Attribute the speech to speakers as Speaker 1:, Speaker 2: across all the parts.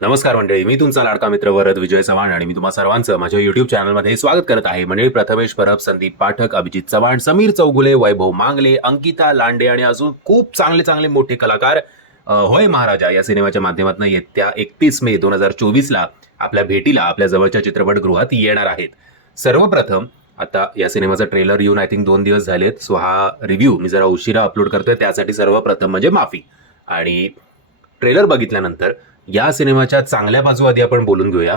Speaker 1: नमस्कार मंडळी मी तुमचा लाडका मित्र वरद विजय चव्हाण आणि मी तुम्हा सर्वांचं माझ्या युट्यूब चॅनलमध्ये स्वागत करत आहे. मंडळी प्रथमेश परब संदीप पाठक अभिजित चव्हाण समीर चौगुले वैभव मांगले अंकिता लांडे आणि अजून खूप चांगले चांगले मोठे कलाकार होय महाराजा या सिनेमाच्या माध्यमातून येत्या एकतीस मे दोन हजार चोवीसला आपल्या भेटीला आपल्या जवळच्या चित्रपटगृहात येणार आहेत. सर्वप्रथम आता या सिनेमाचा ट्रेलर येऊन आय थिंक दोन दिवस झालेत. सो हा रिव्ह्यू मी जरा उशिरा अपलोड करतोय. त्यासाठी सर्वप्रथम म्हणजे माफी. आणि ट्रेलर बघितल्यानंतर या सिनेमाच्या चांगल्या बाजू आधी आपण बोलून घेऊया.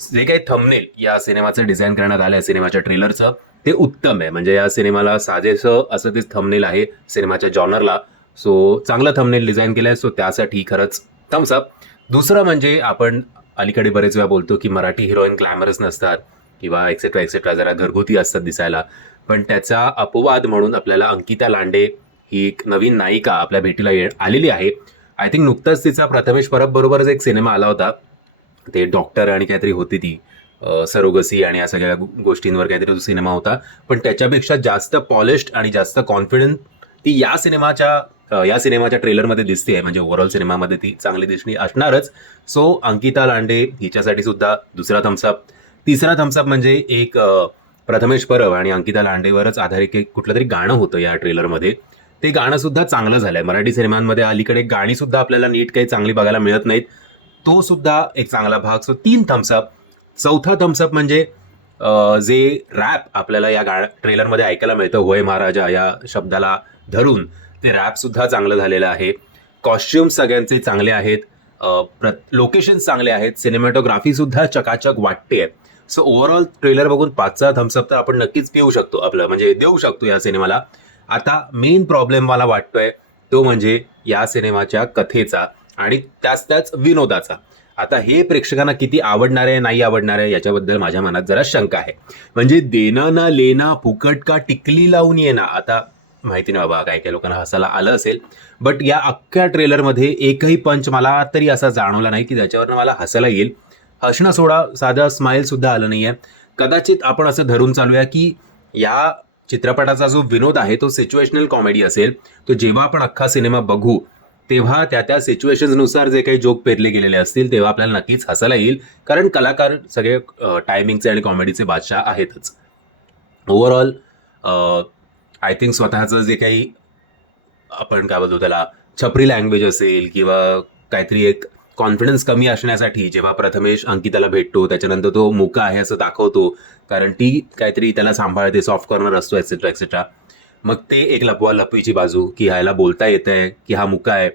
Speaker 1: जे काही थंबनेल या सिनेमाचं डिझाईन करण्यात आलं आहे सिनेमाच्या ट्रेलरचं ते उत्तम आहे. म्हणजे या सिनेमाला साजेसं असं ते थंबनेल आहे सिनेमाच्या जॉनरला सो चांगलं थंबनेल डिझाईन केलं आहे सो त्यासाठी खरंच थम्स अप दुसरं म्हणजे आपण अलीकडे बरेच वेळा बोलतो की मराठी हिरोईन ग्लॅमरस नसतात किंवा एक्सेट्रा एक्सेट्रा जरा घरगुती असतात दिसायला. पण त्याचा अपवाद म्हणून आपल्याला अंकिता लांडे ही एक नवीन नायिका आपल्या भेटीला ये आलेली आहे. आय थिंक नुकताच तिचा प्रथमेश परब बरोबरच एक सिनेमा आला होता. ते डॉक्टर आणि काहीतरी होती ती सरोगसी आणि या सगळ्या गोष्टींवर काहीतरी तो सिनेमा होता. पण त्याच्यापेक्षा जास्त पॉलिश्ड आणि जास्त कॉन्फिडंट ती या सिनेमाच्या या सिनेमाच्या ट्रेलरमध्ये दिसते आहे म्हणजे ओव्हरऑल सिनेमामध्ये ती चांगली दिसणी असणारच. सो अंकिता लांडे हिच्यासाठी सुद्धा दुसरा थम्सअप तिसरा थम्सअप म्हणजे एक प्रथमेश परब आणि अंकिता लांडेवरच आधारित एक कुठलं तरी गाणं होतं या ट्रेलरमध्ये ते गाणं सुद्धा चांगलं झालंय. मराठी सिनेमांमध्ये अलीकडे गाणी सुद्धा आपल्याला नीट काही चांगली बघायला मिळत नाहीत. तो सुद्धा एक चांगला भाग. सो तीन थम्सअप चौथा थम्सअप म्हणजे जे रॅप आपल्याला या गा ट्रेलरमध्ये ऐकायला मिळतं होय महाराजा या शब्दाला धरून ते रॅप सुद्धा चांगलं झालेलं आहे. कॉस्ट्युम सगळ्यांचे चांगले आहेत. लोकेशन चांगले आहेत. सिनेमॅटोग्राफी सुद्धा चकाचक वाटते आहे सो ओव्हरऑल ट्रेलर बघून पाचचा थम्सअप तर आपण नक्कीच पिऊ शकतो आपलं. म्हणजे देऊ शकतो या सिनेमाला. आता मेन प्रॉब्लेम मला वाटतोय तो म्हणजे या सिनेमाच्या कथेचा आणि त्याच त्याच विनोदाचा. आता हे प्रेक्षकांना किती आवडणार आहे नाही आवडणार आहे याच्याबद्दल माझ्या मनात जरा शंका आहे. म्हणजे देना ना लेना फुकट का टिकली लावून येणं आता माहिती नाही बाबा काय काय लोकांना हसायला आलं असेल बट या अख्ख्या ट्रेलरमध्ये एकही पंच मला तरी असा जाणवला नाही की ज्याच्यावरनं मला हसायला येईल. हसणं सोडा साधं स्माईल सुद्धा आलं आहे कदाचित आपण असं धरून चालूया की या चित्रपटाचा जो विनोद आहे तो सिच्युएशनल कॉमेडी असेल तो जेव्हा आपण अख्खा सिनेमा बघू तेव्हा त्या त्या सिच्युएशन्सनुसार जे काही जोक पेरले गेलेले असतील तेव्हा आपल्याला नक्कीच हसायला येईल कारण कलाकार सगळे टायमिंगचे आणि कॉमेडीचे बादशाह आहेतच. ओव्हरऑल आय थिंक स्वतःचं जे काही आपण काय बोलतो त्याला छपरी लँग्वेज असेल किंवा काहीतरी एक कॉन्फिडन्स कमी असण्यासाठी जेव्हा प्रथमेश अंकिताला भेटतो त्याच्यानंतर तो मुका आहे असं दाखवतो कारण ती काहीतरी त्याला सांभाळते सॉफ्ट कॉर्नर असतो एक्सेट्रा एक्सेट्रा मग ते एक लपवा लपवीची बाजू की ह्याला बोलता येत आहे की हा मुका आहे.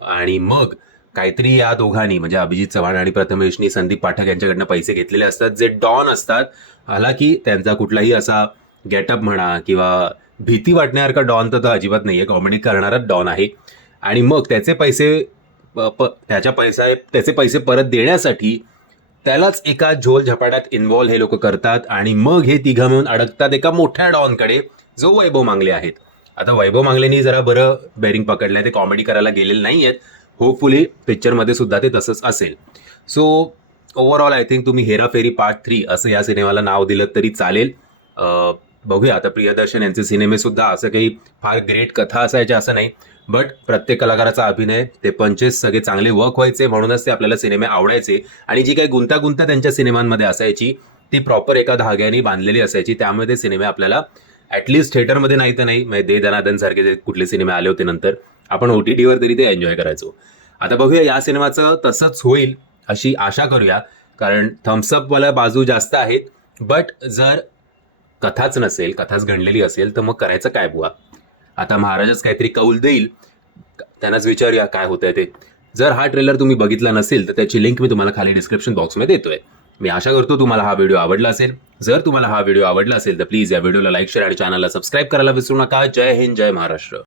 Speaker 1: आणि मग काहीतरी या दोघांनी म्हणजे अभिजित चव्हाण आणि प्रथमेशनी संदीप पाठक यांच्याकडनं पैसे घेतलेले असतात जे डॉन असतात. हालाकी त्यांचा कुठलाही असा गेटअप म्हणा किंवा भीती वाटण्यासारखा डॉन तर अजिबात नाही आहे कॉमेडी करणारा डॉन आहे. आणि मग त्याचे पैसे प- प- त्याच्या पैसा त्याचे पैसे परत देण्यासाठी त्यालाच एका झोल झपाट्यात इन्व्हॉल्व्ह हे लोक करतात आणि मग हे तिघं मिळून अडकतात एका मोठ्या डॉनकडे जो वैभव मांगले आहेत. आता वैभव मांगलेनी जरा बरं बेरिंग पकडलंय ते कॉमेडी करायला गेलेले नाही आहेत होपफुली पिक्चरमध्ये सुद्धा ते तसंच असेल. सो ओव्हरऑल आय थिंक तुम्ही हेराफेरी पार्ट थ्री असं या सिनेमाला नाव दिलं तरी चालेल. बघूया. आता प्रियदर्शन यांचे सिनेमे सुद्धा असं काही फार ग्रेट कथा असायच्या असं नाही. बट प्रत्येक कलाकाराचा अभिनय ते पंचेस सगळे चांगले वर्क व्हायचे. म्हणूनच ते आपल्याला सिनेमे आवडायचे. आणि जी काही गुंतागुंत त्यांच्या सिनेमांमध्ये असायची ती प्रॉपर एका धाग्याने बांधलेली असायची. त्यामुळे ते सिनेमे आपल्याला ऍटलिस्ट थिएटरमध्ये नाही तर नाही म्हणजे दे दनादन सारखे जे कुठले सिनेमे आले होते नंतर आपण ओ टी टीवर तरी ते एन्जॉय करायचो. आता बघूया या सिनेमाचं तसंच होईल अशी आशा करूया. कारण थम्सअपवाल्या बाजू जास्त आहेत. बट जर कथाच नसेल कथाच घडलेली असेल तर मग करायचं काय बुवा? आता महाराजच काहीतरी कौल देईल. त्यांनाच विचारूया काय होतंय ते. जर हा ट्रेलर तुम्ही बघितला नसेल तर त्याची लिंक मी तुम्हाला खाली डिस्क्रिप्शन बॉक्समध्ये देतोय. मी आशा करतो तुम्हाला हा व्हिडिओ आवडला असेल. जर तुम्हाला हा व्हिडिओ आवडला असेल तर प्लीज या व्हिडिओला लाईक शेअर आणि चॅनलला सबस्क्राईब करायला विसरू नका. जय हिंद जय महाराष्ट्र.